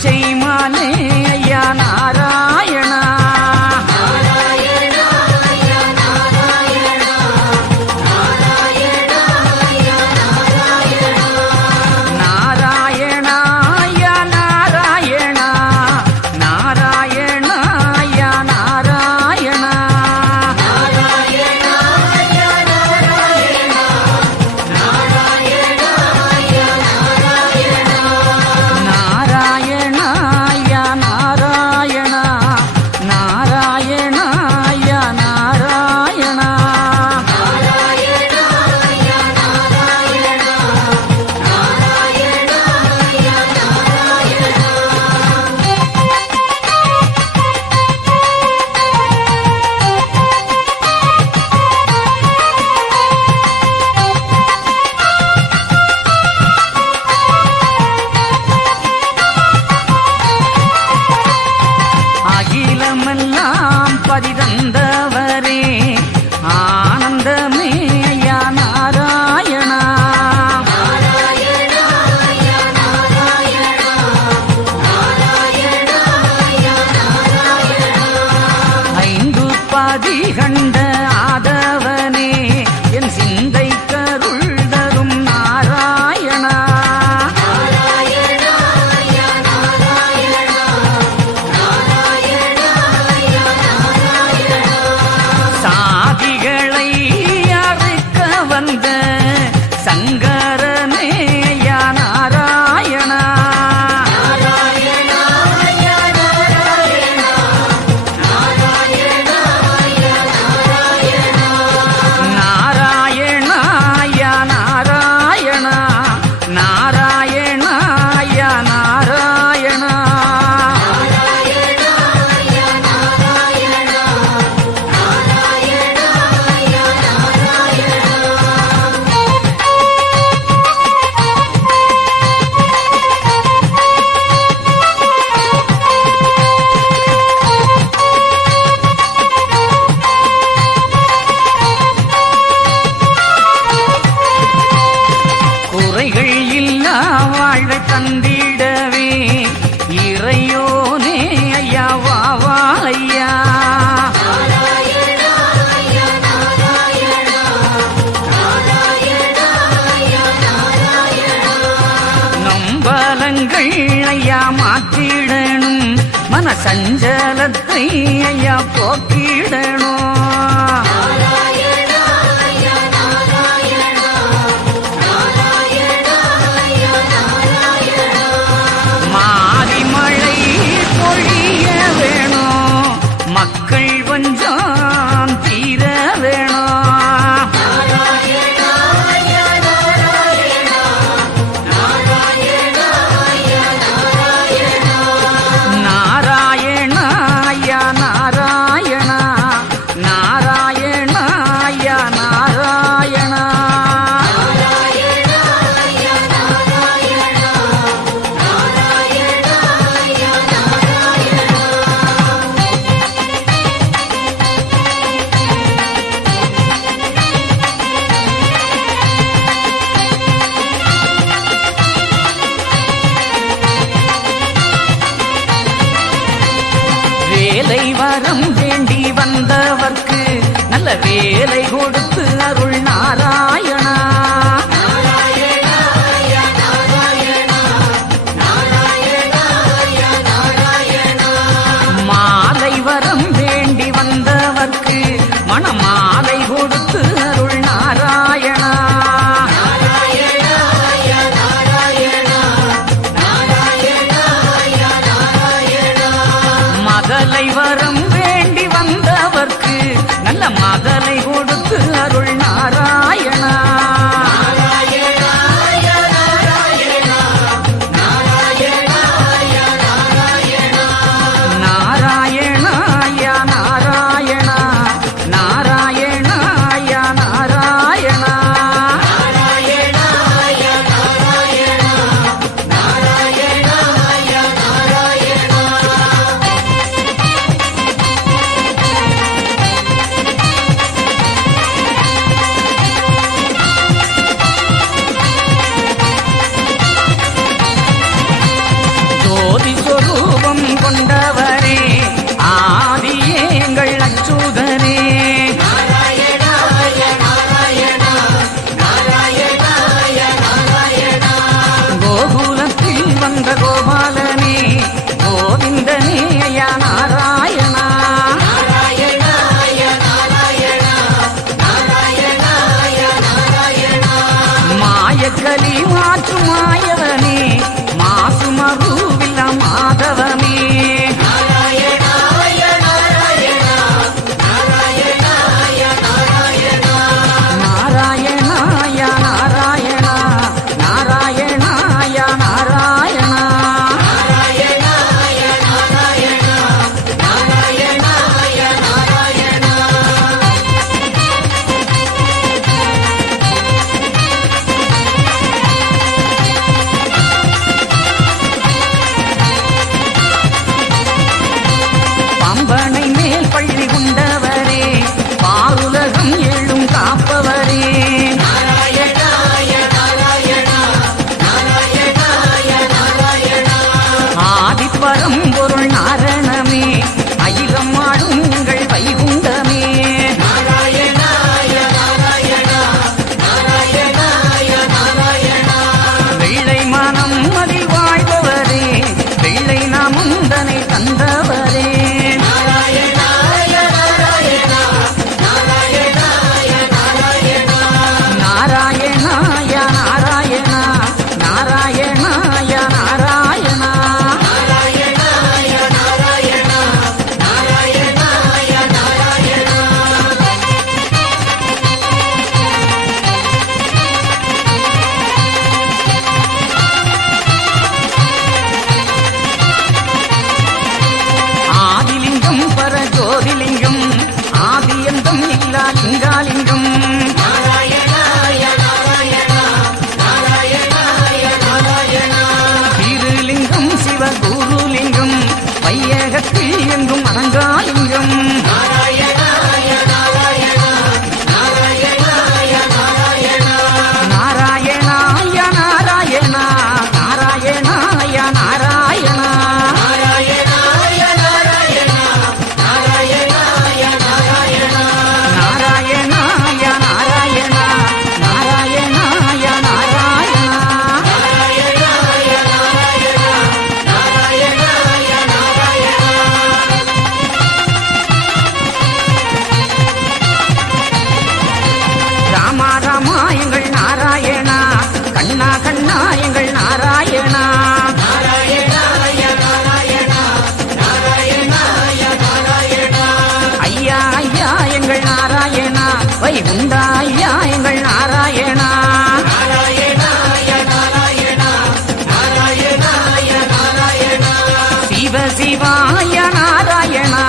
பச்சை மாலே ஐயா நாராயணா பதிதந்தவரே ஆனந்தமே ஐயா நாராயணா ஐந்து பாதி கண்ட ஆதவனே என் சிந்தை கருள் தரும் நாராயணா சாதிகளை அறுக்க வந்த சங்கரனே ஐயா நாராயணா நாராயணா ஐயா நாராயணா நாராயணா ஐயா நாராயணா குறைகள் இல்லா வாழ்வை தந்திடவே இறையோனே ஐயா வா ஐயா நம்பலங்கள் ஐயா மாற்றிடணும் மன சஞ்சலத்தை ஐயா போக்கிடணும் மக்கள் கொஞ்சம் தீர வேணும் நாராயணா ஐயா நாராயணா நாராயணா ஐயா நாராயணா வேலை வரம் வேண்டி வந்தவர்க்கு நல்ல வேலை கொடுத்து அருள் நாராயணா மாலை வரம் வேண்டி வந்தவர்க்கு மணமாலை கொடுத்து அருள் நாராயணா மதலை வரம் வேண்டி வந்தவர்க்கு நல்ல மதலை கொடுத்து அருள் நாராயணா நந்த கோபாலனே கோவிந்தனே யா நாராயணா மாயக்கலி மாற்று மாயவனே மாசுமருவில்ல மாதவனே வைகுண்டாயா எங்கள் நாராயணா சிவ சிவாய நாராயணா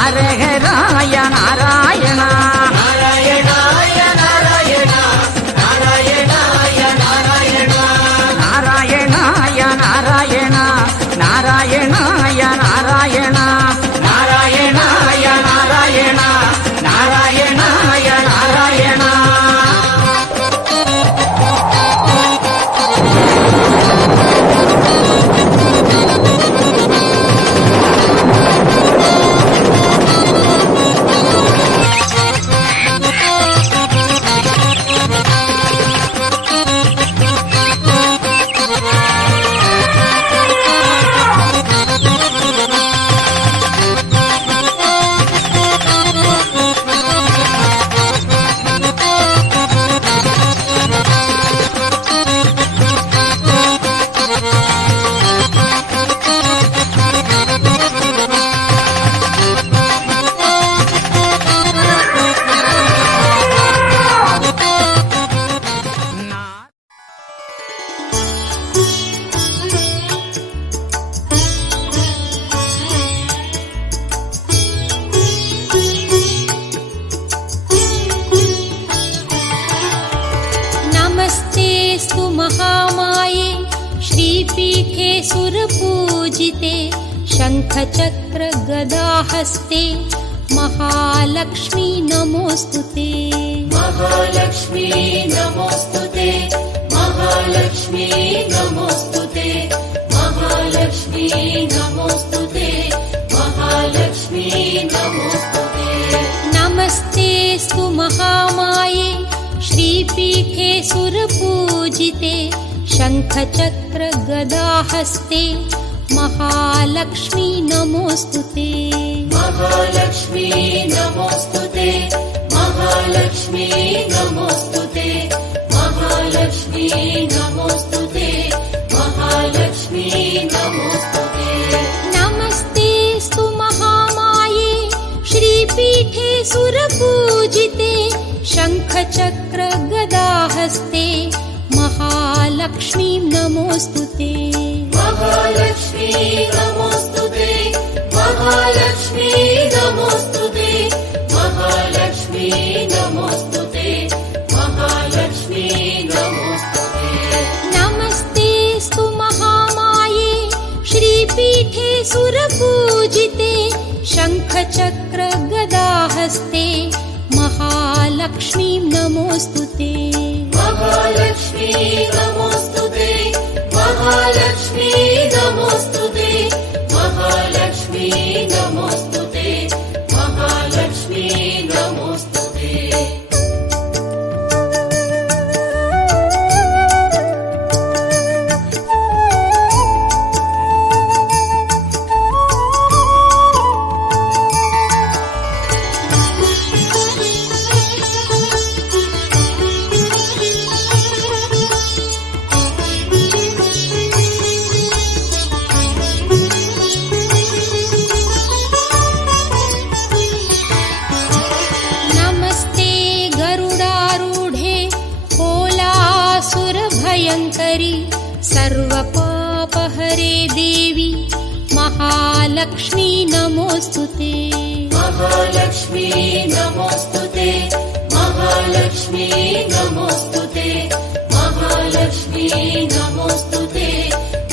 அரகராய நாராயணா நாராயணாய நாராயணா நாராயணாய நாராயணா நாராயணாய நாராயணா நாராயணாய நாராயணா महामाये श्रीपीठे सुरपूजिते शङ्खचक्र गदाहस्ते महालक्ष्मी नमोस्तुते महालक्ष्मी नमोस्तुते महालक्ष्मी नमोस्तुते महालक्ष्मी नमोस्तुते महालक्ष्मी नमोस्तुते नमस्तेस्तु महामाये श्रीपीठे सुरपूजिते शङ्खचक्र शङ्खचक्रगदाहस्ते महालक्ष्मी नमोऽस्तुते महालक्ष्मी नमोऽस्तुते महालक्ष्मी नमोऽस्तुते महालक्ष्मी नमोऽस्तुते महालक्ष्मी नमोऽस्तुते नमस्तेऽस्तु महामाये श्रीपीठे सुरपूजिते शङ्खचक्रगदाहस्ते महालक्ष्मी नमोऽस्तुते महालक्ष्मी नमोऽस्तुते महालक्ष्मी नमोऽस्तुते महालक्ष्मी नमोऽस्तुते महालक्ष्मी नमोऽस्तुते नमस्तेऽस्तु महामाये श्रीपीठे सुरपूजिते शङ्खचक्रगदाहस्ते महालक्ष्मी नमोऽस्तुते महालक्ष्मी नमोऽस्तुते महालक्ष्मी नमोऽस्तुते महालक्ष्मी नमोऽस्तुते महालक्ष्मी नमोऽस्तुते नमस्ते गरुडारूढे कोलासुरभयङ्करि सर्वपापहरे देवी महालक्ष्मी नमोऽस्तुते महालक्ष्मी नमोऽस्तुते महालक्ष्मी नमोऽस्तुते महालक्ष्मी नमोऽस्तुते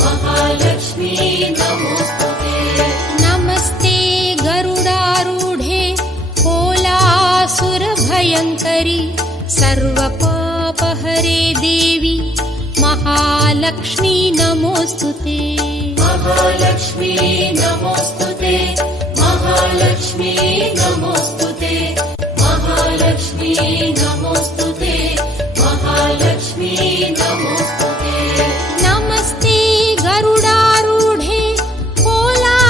महालक्ष्मी नमोऽस्तुते नमस्ते गरुडारूढे कोलासुरभयङ्करि सर्वपापहरे देवी महालक्ष्मी नमोऽस्तुते महालक्ष्मी नमोऽस्तुते महालक्ष्मी नमोऽस्तुते महालक्ष्मी नमोऽस्तुते महालक्ष्मी नमोऽस्तुते नमस्ते गरुडारूढे कोलासुरभयङ्करि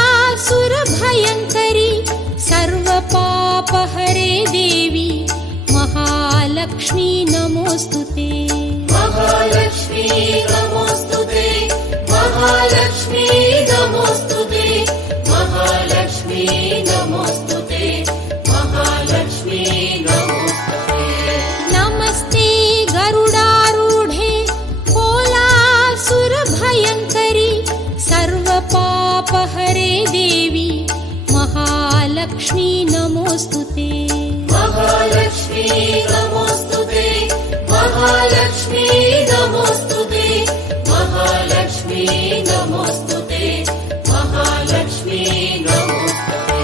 सर्वपापहरे देवी महालक्ष्मी नमोऽस्तुते महालक्ष्मी नमोऽस्तुते महालक्ष्मी नमोऽस्तुते महालक्ष्मी नमोऽस्तुते महालक्ष्मी नमोऽस्तुते नमस्ते गरुडारूढे कोलासुरभयङ्करि सर्वपापहरे देवी महालक्ष्मी नमोऽस्तुते महालक्ष्मी नमोऽस्तुते महालक्ष्मी नमोऽस्तुते महालक्ष्मी नमोऽस्तुते महालक्ष्मी नमोऽस्तुते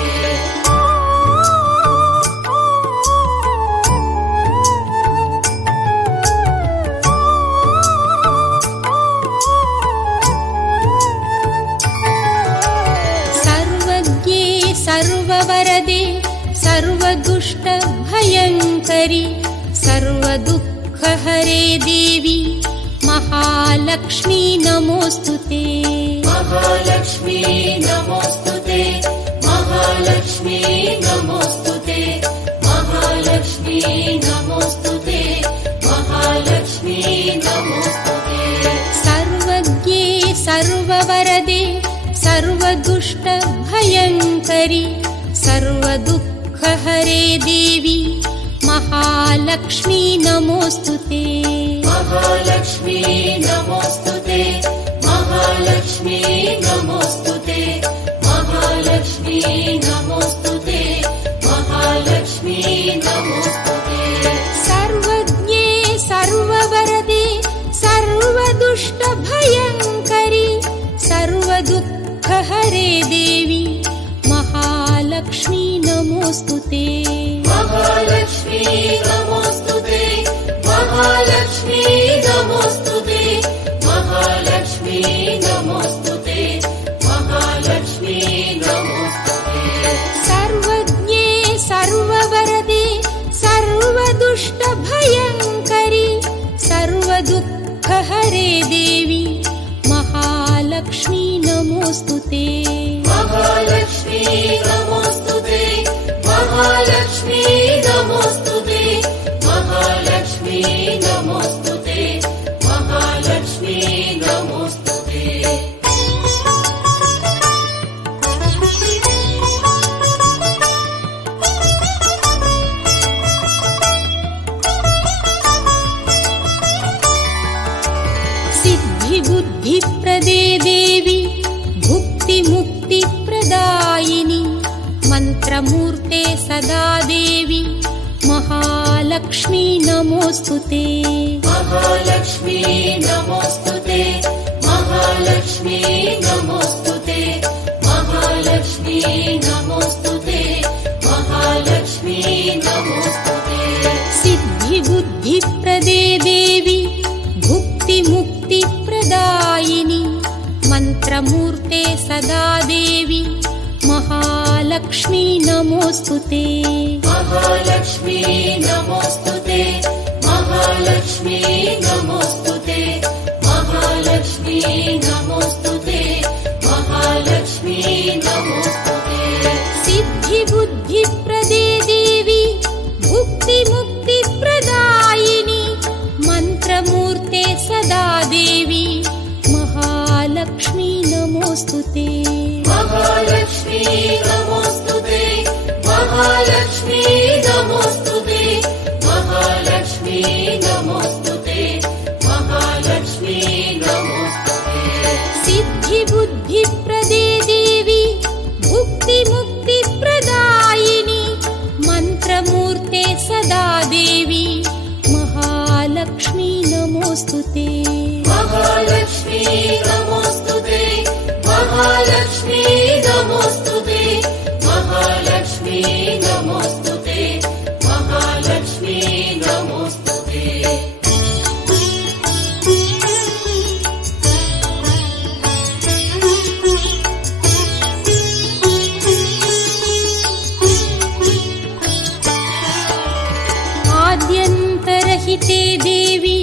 सर्वज्ञे सर्ववरदे सर्वदुष्टभयङ्करि सर्वदुःखहरे देवी महालक्ष्मी नमोऽस्तुते महालक्ष्मी नमोऽस्तुते महालक्ष्मी नमोऽस्तुते महालक्ष्मी नमोऽस्तुते महालक्ष्मी नमोऽस्तुते सर्वज्ञे सर्ववरदे सर्वदुष्टभयङ्करि सर्वदुःखहरे देवी महालक्ष्मी नमोऽस्तुते महालक्ष्मी नमोऽस्तुते महालक्ष्मी नमोऽस्तुते महालक्ष्मी नमोऽस्तुते महालक्ष्मी नमोऽस्तुते सर्वज्ञे सर्ववरदे सर्वदुष्टभयङ्करि सर्वदुःखहरे देवी महालक्ष्मी नमोऽस्तुते महालक्ष्मी नमोऽस्तुते महालक्ष्मी नमोऽस्तुते महालक्ष्मी नमोऽस्तुते महालक्ष्मी नमोऽस्तुते सर्वज्ञे सर्ववरदे सर्वदुष्टभयङ्करि सर्वदुःखहरे देवी नमोऽस्तुते महालक्ष्मी नमोऽस्तुते महालक्ष्मी नमोऽस्तुते महालक्ष्मी नमोऽस्तुते महालक्ष्मी नमोऽस्तुते सिद्धिबुद्धिप्रदे देवी भुक्तिमुक्तिप्रदायिनि मन्त्रमूर्ते सदा देवी महालक्ष्मी नमोऽस्तुते महालक्ष्मी नमोऽस्तुते महालक्ष्मी नमोऽस्तुते महालक्ष्मी नमोऽस्तुते महालक्ष्मी नमोऽस्तुते सिद्धिबुद्धिप्रदे देवी भुक्तिमुक्तिप्रदायिनि मन्त्रमूर्ते सदा देवी महालक्ष्मी नमोऽस्तुते महालक्ष्मी नमोऽस्तुते महालक्ष्मी नमोऽस्तुते महालक्ष्मी नमोऽस्तुते महालक्ष्मी नमोऽस्तुते सिद्धिबुद्धिप्रदे देवी भुक्तिमुक्तिप्रदायिनि मन्त्रमूर्ते सदा देवी महालक्ष्मी नमोऽस्तुते महालक्ष्मी नमोऽस्तुते महालक्ष्मी नमोऽस्तुते महालक्ष्मी नमोऽस्तुते महालक्ष्मी नमोऽस्तुते सिद्धिबुद्धिप्रदे देवी भुक्तिमुक्तिप्रदायिनि मन्त्रमूर्ते सदा देवी महालक्ष्मी नमोऽस्तुते महालक्ष्मी नमोऽस्तुते महालक्ष्मी नमोऽस्तुते महालक्ष्मी नमोऽस्तुते महालक्ष्मी नमोऽस्तुते आद्यन्तरहिते देवी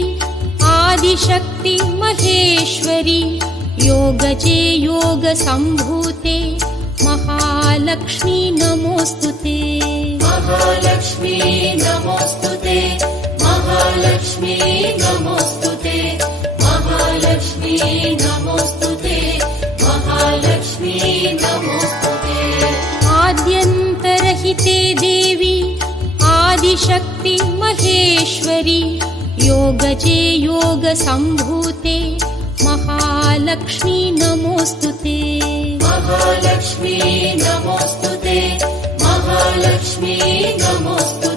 आदिशक्ति महेश्वरी योगजे योगसम्भूते महालक्ष्मी नमोऽस्तुते महालक्ष्मी नमोऽस्तुते महालक्ष्मी नमोऽस्तुते महालक्ष्मी नमोऽस्तुते महालक्ष्मी नमोऽस्तुते आद्यन्तरहिते देवी आदिशक्ति महेश्वरी योगजे योगसम्भूते महालक्ष्मी नमोऽस्तुते महालक्ष्मी नमोऽस्तुते महालक्ष्मी नमोऽस्तुते